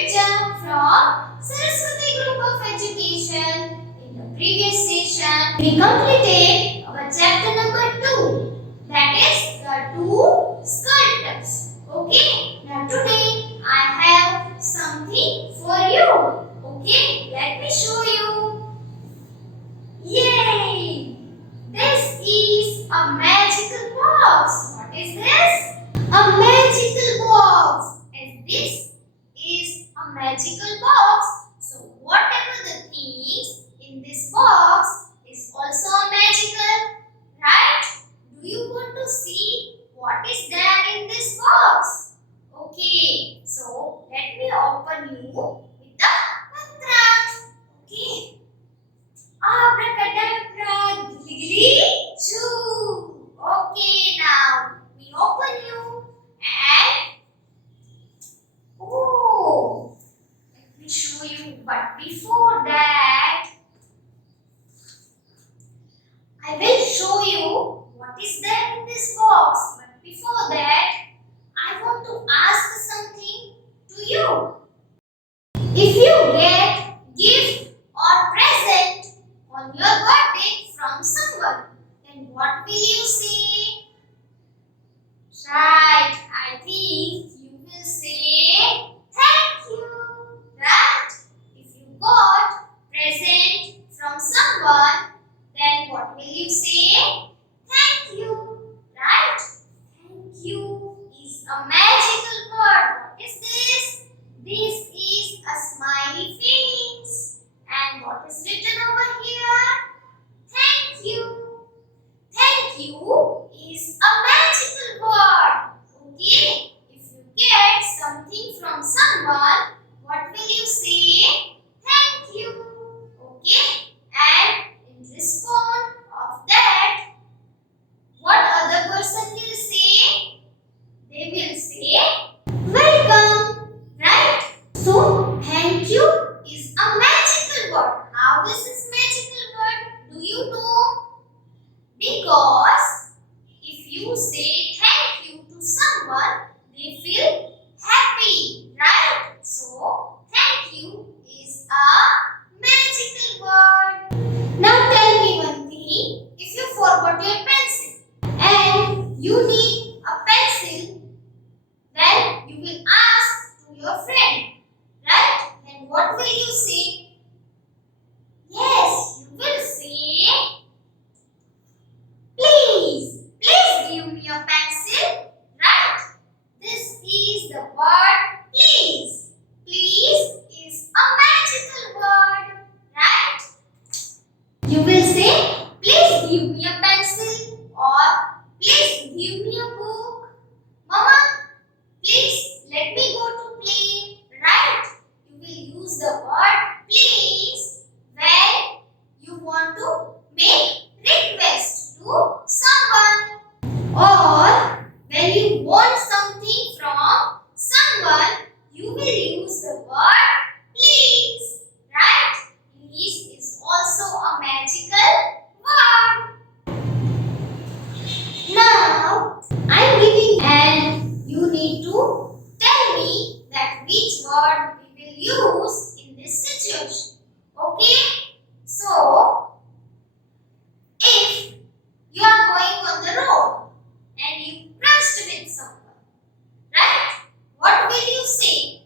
Richa from Saraswati Group of Education. In the previous session, we completed our chapter number 2, that is the two sculptors. Okay, now today I have something for you. Okay, let me show you. Yay! This is a magical box. What is this? A magical box. And this is a magical box. So whatever the things in this box is also magical, right? Do you want to see what is there in this box? Okay, so let me open you with the mantra. Okay. Abracadabra, giggly, choo. Okay, now we open you and oh, let me show you. But before that, I will show you what is there in this box. But before that, I want to ask something to you. If you get gift or present on your birthday from someone, then what will you say? Right, I think you will say thank you. Right? If you got present from someone, then what will you say? Thank you. Right? Thank you is a magical word. What is this? This is a smiley face. And what is written over here? Thank you. Thank you is a magical word. Okay? If you get something from someone, what will you say? Thank you. Okay? And in response of that, what other person will say? They will say, welcome. Right? So, thank you is a magical word. How this is magical word? Do you know? Because if you say thank you to someone, they feel happy, right? So, thank you is a magical word. Now tell me one thing. If you forgot your pencil and you need a pencil, then you will ask to your friend, right? Then what will you say? Yes, you will say, please give me a pencil, right? This is the word please. Please is a magical word, right? You will say, please give me a pencil or please give me a book. Mama, please let me go to play, right? You will use the word please when you want to make request to someone or when you want something from someone, you will use the word please, right? Please is also a magical word. Now, I am giving and you need to tell me that which word we will use in this situation. Okay? So, if you are going on the road and you crashed with someone, right? What will you say?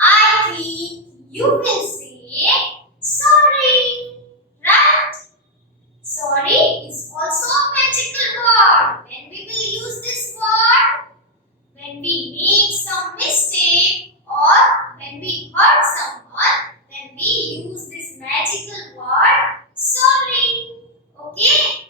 I think you will say sorry, right? Sorry is also a magical word. When we will use this word? When we make some mistake or when we hurt someone, then we use this magical word sorry. Okay?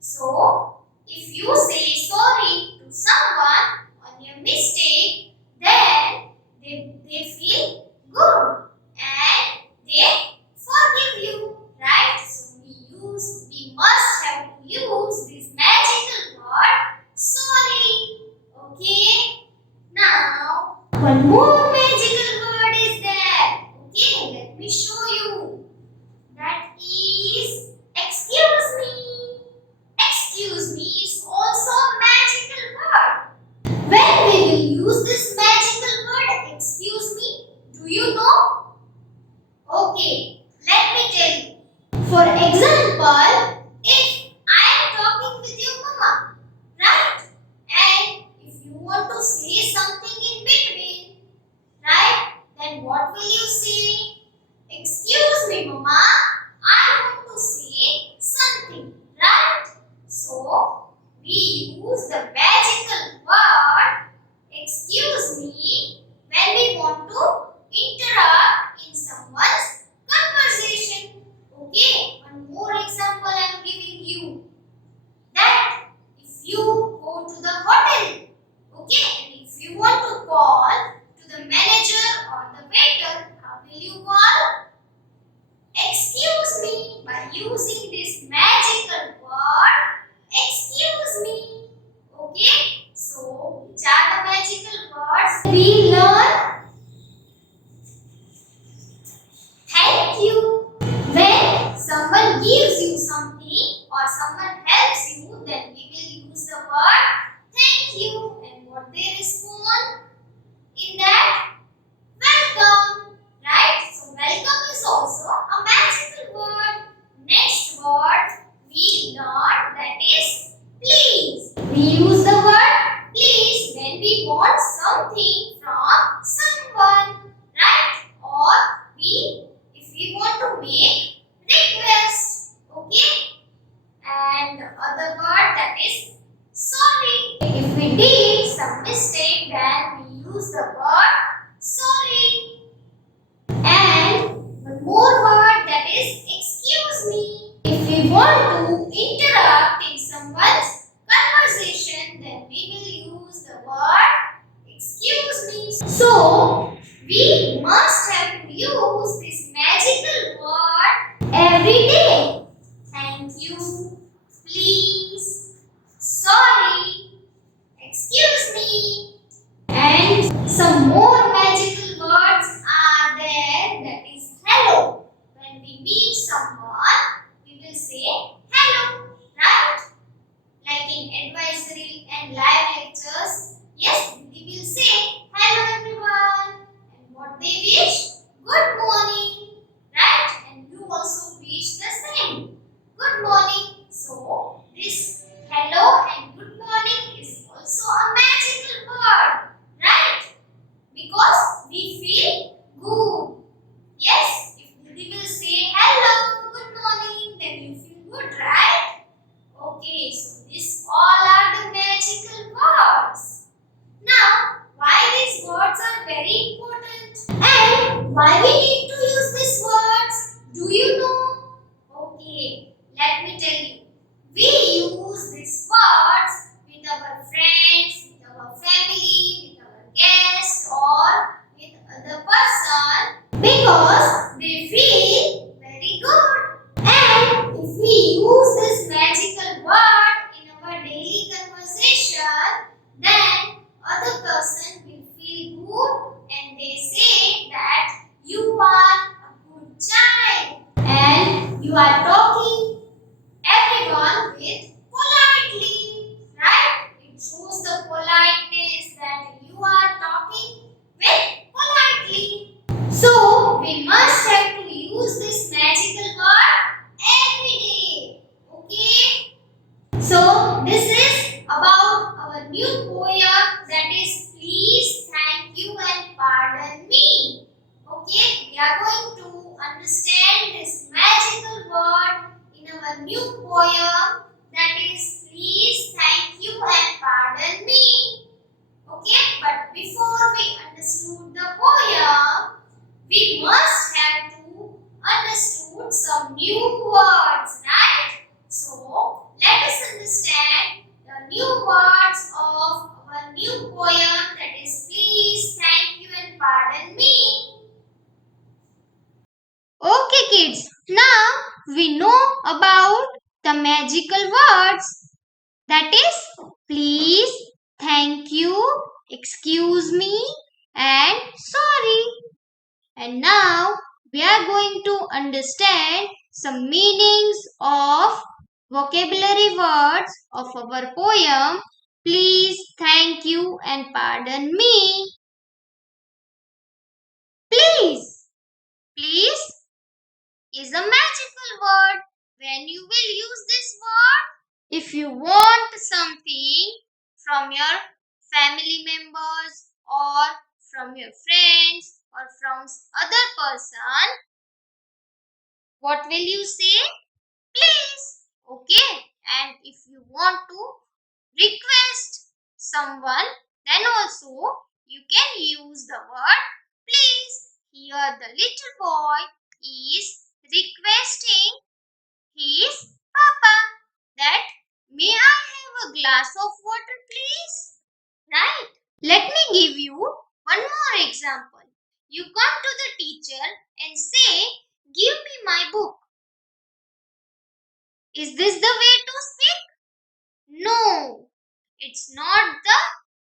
So, if you say sorry to someone on your mistake, then they feel good and they forgive you, right? So, we must have to use this magical word sorry. Okay? Now, one more magical word is there. Okay, let me show you. That is excuse me. Excuse me is also a magical word. When we will use this magical word learn thank you. When someone gives you something or someone helps you, then we will use the word thank you. And what they respond in that? Welcome. Right? So welcome is also a magical word. Next word we learn, that is please. We use the word please when we want something from someone, right? Or if we want to make request, okay? And the other word, that is sorry. If we did some mistake, then we use the word sorry. And one more word, that is excuse me. If we want to interrupt in someone's conversation, then we will use the word excuse me. So we must have to use this magical word every day. Thank you, please, sorry, excuse me, and some more magical words are there, that is hello. When we meet someone, we will say hello, right? Like in advisory and live lectures, yes, we will say hello everyone. And what they wish? Good morning, right? And you also wish the same. Good morning. So this hello and good morning is also a magical word, right? Because we feel good. Yes, if we will say hello, good morning, then you feel good, right? Okay, so these all are the magical words. Now, why these words are very important and why we need to use these words? Do you know? Okay, let me tell you. We use these words with our friends, with our family, with our guests, or with other person because they feel very good. And if we use this magical word in our daily conversation, then other person will feel good and they say that you are a good child and you are talking everyone with politely, right? It shows the politeness that you are talking with politely. So we must have to use this magical word every day. Okay? So this is about our new poem, that is please, thank you and pardon me. Okay? We are going to understand this magical word in our new poem, that is please, thank you and pardon me. Okay? But before we understood the poem, we must have to understood some new words, right? So let us understand the new words of our new poem, that is please, thank you and pardon me. Okay kids, now we know about the magical words, that is please, thank you, excuse me and sorry. And now we are going to understand some meanings of vocabulary words of our poem please, thank you and pardon me. Please. Please is a magical word. When you will use this word, if you want something from your family members or from your friends or from other person, what will you say? Please. Okay. And if you want to request someone, then also you can use the word please. Here the little boy is requesting his papa that may I have a glass of water please? Right? Let me give you one more example. You come to the teacher and say, give me my book. Is this the way to speak? No, it's not the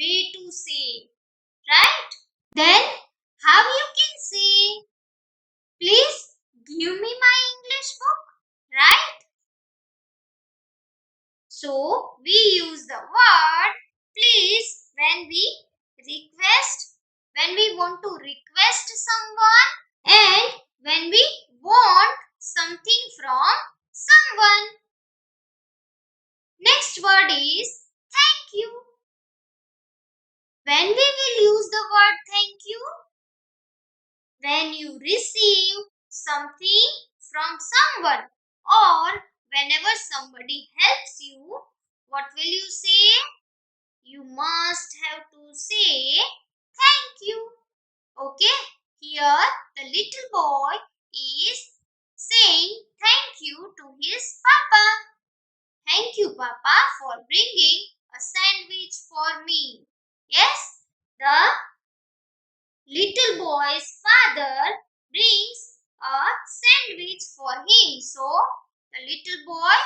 way to say, right? Then how you can say, please give me my English book, right? So we use the word please when we want to request someone, and when we want something from someone. Next word is thank you. When we will use the word thank you? When you receive something from someone, or whenever somebody helps you, what will you say? You must have to say thank you. Okay, here the little boy is saying thank you to his papa. Thank you, Papa, for bringing a sandwich for me. Yes, the little boy's father brings a sandwich for him. So, the little boy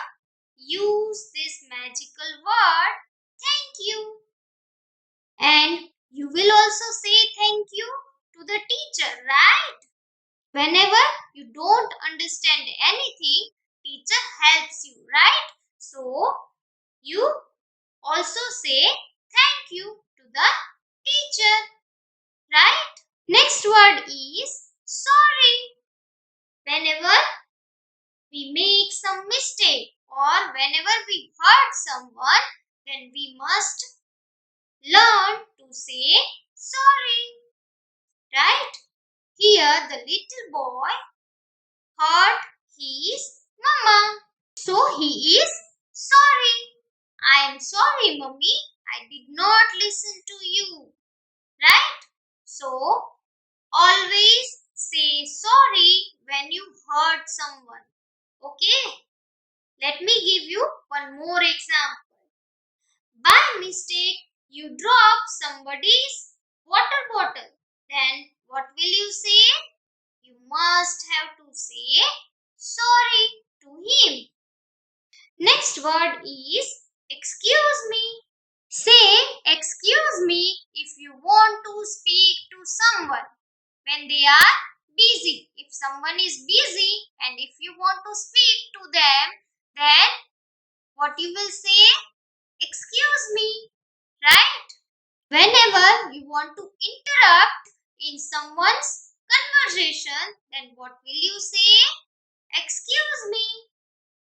used this magical word, thank you. And you will also say thank you to the teacher, right? Whenever you don't understand anything, teacher helps you, right? So, you also say thank you to the teacher, right? Next word is sorry. Whenever we make some mistake or whenever we hurt someone, then we must learn to say sorry, right? Here the little boy hurt his mama. So he is sorry. I am sorry, mummy. I did not listen to you. Right? So, always say sorry when you hurt someone. Okay? Let me give you one more example. By mistake, you drop somebody's water bottle. Then, what will you say? You must have to say sorry to him. Next word is excuse me. Say excuse me if you want to speak to someone when they are busy. If someone is busy and if you want to speak to them, then what you will say? Excuse me, right? Whenever you want to interrupt in someone's conversation, then what will you say? Excuse me.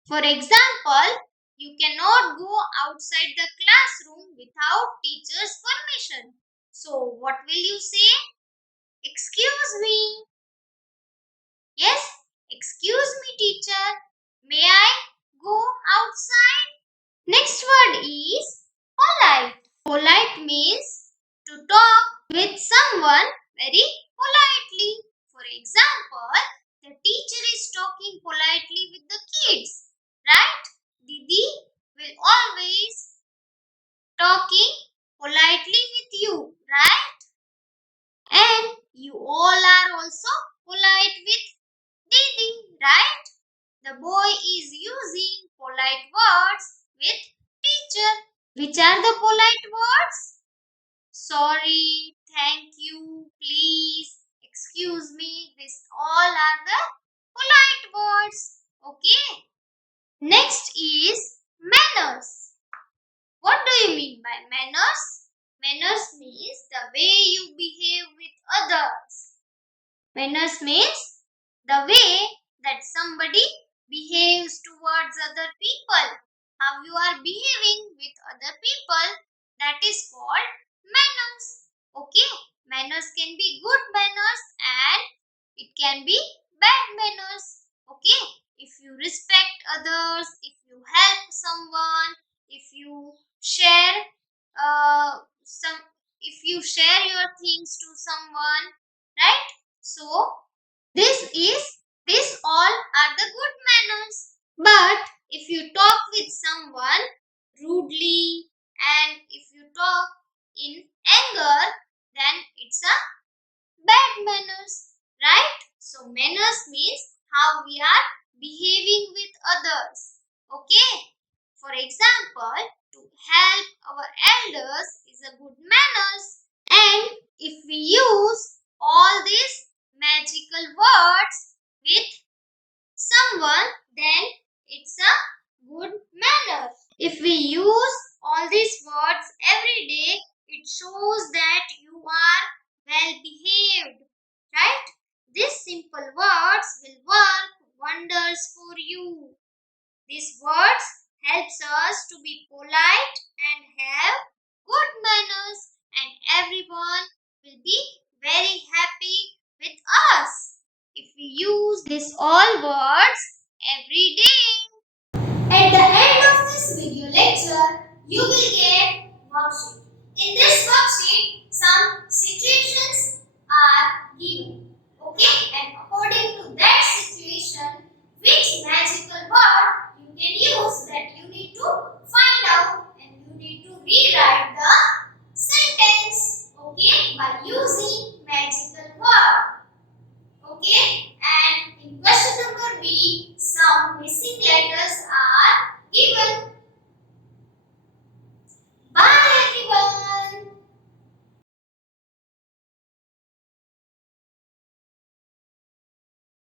For example, you cannot go outside the classroom without teacher's permission. So, what will you say? Excuse me. Yes, excuse me, teacher. May I go outside? Next word is polite. Polite means to talk with someone very politely. For example, the teacher is talking politely with the kids, right? Didi will always talking politely with you, right? And you all are also polite with Didi, right? The boy is using polite words with teacher. Which are the polite words? Sorry, thank you, please, excuse me. This all are the polite words. Okay. Next is manners. What do you mean by manners? Manners means the way you behave with others. Manners means the way that somebody behaves towards other people. How you are behaving with other people, that is called manners. Okay, manners can be good manners and it can be bad manners. Okay, if you respect others, if you help someone, if you share some if you share your things to someone, right? So this all are the good manners. But if you talk with someone rudely and if you talk in anger, then it's a bad manners, right? So manners means how we are behaving with others. Okay? For example, to help our elders is a good manners. And if we use all these magical words with someone, then it's a good manner. If we use all these words every day, it shows that you are well behaved, right? These simple words will work wonders for you. These words helps us to be polite and have good manners, and everyone will be very happy with us if we use these all words every day. At the end of this video lecture, you will get worksheet. In this worksheet, some situations are